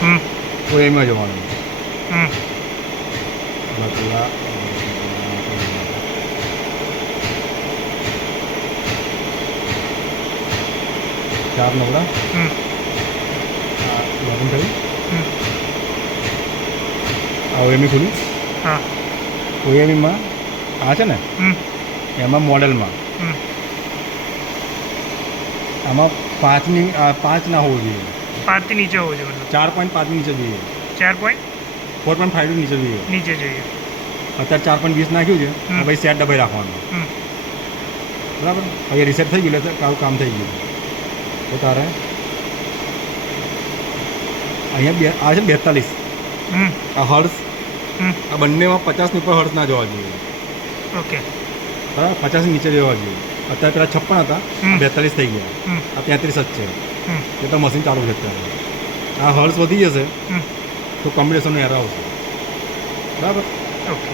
તો એમાં જવાનું બદલા 4 નવડા 11 થયું આ ઓએમઈ ખુલ્યું ઓએમીમાં આ છે ને એમાં મોડેલમાં આમાં 5 ના હોવું જોઈએ 5 થી નીચે હોવું જોઈએ 4.5 નીચે જોઈએ 4.5 નીચે જોઈએ અત્યારે 4.20 નાખ્યું છે પછી સેટ દબાઈ રાખવાનું બરાબર અહીંયા રિસેટ થઈ ગયું એટલે આવું કામ થઈ ગયું તો તારે અહીંયા આ છે 42 આ હર્ટ્સ આ બંનેમાં 50 ની ઉપર હર્ટ્સ ના જોવા જોઈએ ઓકે બરાબર 50 ની નીચે જોવા જોઈએ અત્યારે પેલા 56 હતા 42 થઈ ગયા આ 33 જ છે એ તો મશીન ચાલુ છે અત્યારે આ હર્ટ્સ વધી જશે તો કોમ્બિનેશનનો એરર આવશે બરાબર ઓકે